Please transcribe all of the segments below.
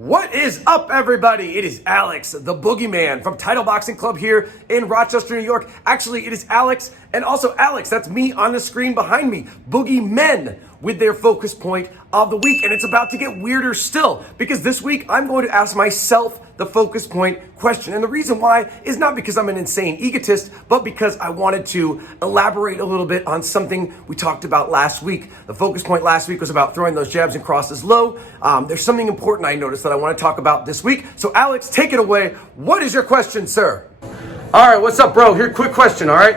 What is up, everybody? It is Alex, the Boogeyman from Title Boxing Club here in Rochester, New York. Actually, it is Alex and also Alex. That's me on the screen behind me. Boogeymen with their focus point of the week. And it's about to get weirder still because this week I'm going to ask myself the focus point question. And the reason why is not because I'm an insane egotist, but because I wanted to elaborate a little bit on something we talked about last week. The focus point last week was about throwing those jabs and crosses low. There's something important I noticed that I want to talk about this week. So Alex, take it away. What is your question, sir? All right, what's up, bro? Here, quick question, all right?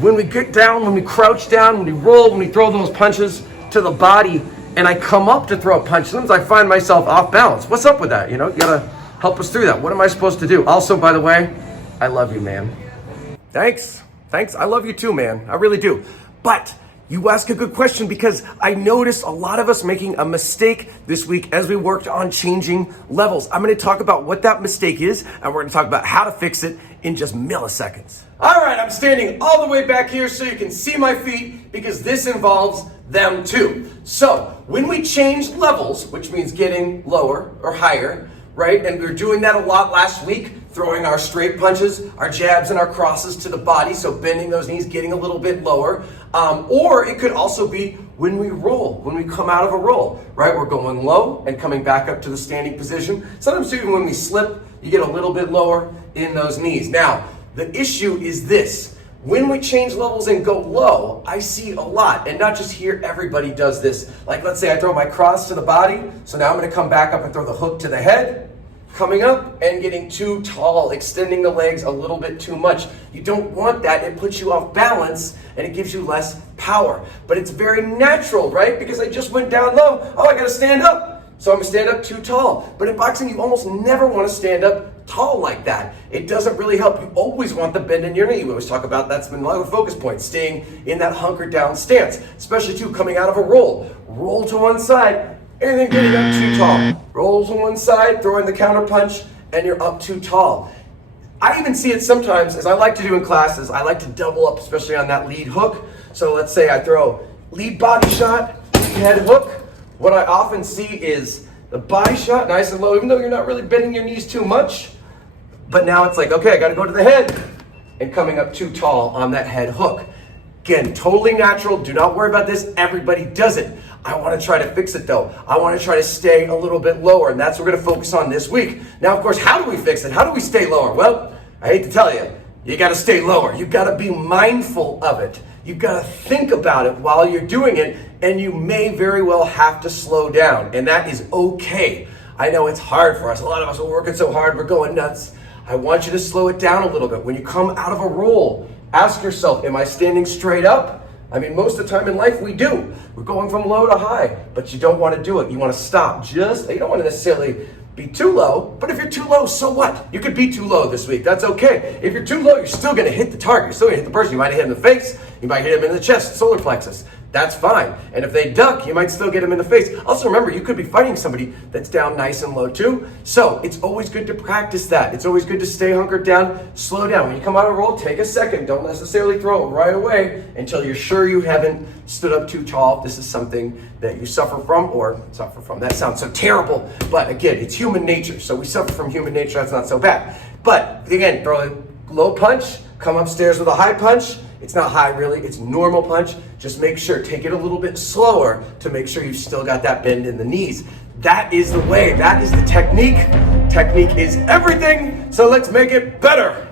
When we get down, when we crouch down, when we roll, when we throw those punches to the body, and I come up to throw a punch, sometimes I find myself off balance. What's up with that? You know, you gotta help us through that. What am I supposed to do? Also, by the way, I love you, man. Thanks. I love you too, man. I really do. But you ask a good question because I noticed a lot of us making a mistake this week as we worked on changing levels. I'm going to talk about what that mistake is, and we're going to talk about how to fix it in just milliseconds. All right, I'm standing all the way back here so you can see my feet because this involves them too. So when we change levels, which means getting lower or higher, right? And we were doing that a lot last week, throwing our straight punches, our jabs, and our crosses to the body. So bending those knees, getting a little bit lower. Or it could also be when we roll, when we come out of a roll, right? We're going low and coming back up to the standing position. Sometimes even when we slip, you get a little bit lower in those knees. Now, the issue is this. When we change levels and go low, I see a lot, and not just here, everybody does this. Like, let's say I throw my cross to the body, so now I'm gonna come back up and throw the hook to the head, coming up and getting too tall, extending the legs a little bit too much. You don't want that. It puts you off balance and it gives you less power. But it's very natural, right? Because I just went down low. Oh, I gotta stand up. So I'm gonna stand up too tall. But in boxing, you almost never wanna stand up tall like that. It doesn't really help. You always want the bend in your knee. We always talk about that's been one of the focus points, staying in that hunkered down stance, especially too coming out of a roll. Roll to one side, and then getting up too tall. Roll to one side, throwing the counter punch, and you're up too tall. I even see it sometimes, as I like to do in classes, I like to double up, especially on that lead hook. So let's say I throw lead body shot, lead head hook. What I often see is the body shot, nice and low, even though you're not really bending your knees too much. But now it's like, okay, I gotta go to the head, and coming up too tall on that head hook. Again, totally natural. Do not worry about this. Everybody does it. I want to try to fix it though. I want to try to stay a little bit lower, and that's what we're going to focus on this week. Now, of course, how do we fix it? How do we stay lower? Well, I hate to tell you, you got to stay lower. You got to be mindful of it. You got to think about it while you're doing it, and you may very well have to slow down, and that is okay. I know it's hard for us. A lot of us are working so hard, we're going nuts. I want you to slow it down a little bit. When you come out of a roll, ask yourself, am I standing straight up? I mean, most of the time in life we do. We're going from low to high, but you don't want to do it. You want to stop. You don't want to necessarily be too low, but if you're too low, so what? You could be too low this week. That's okay. If you're too low, you're still going to hit the target. You're still going to hit the person. You might hit him in the face. You might hit him in the chest, solar plexus. That's fine. And if they duck, you might still get them in the face. Also remember, you could be fighting somebody that's down nice and low too. So it's always good to practice that. It's always good to stay hunkered down, slow down. When you come out of a roll, take a second. Don't necessarily throw it right away until you're sure you haven't stood up too tall. If this is something that you suffer from, that sounds so terrible. But again, it's human nature. So we suffer from human nature. That's not so bad. But again, throw a low punch, come upstairs with a high punch. It's not high really, it's normal punch. Just make sure, take it a little bit slower to make sure you've still got that bend in the knees. That is the way, that is the technique. Technique is everything, so let's make it better.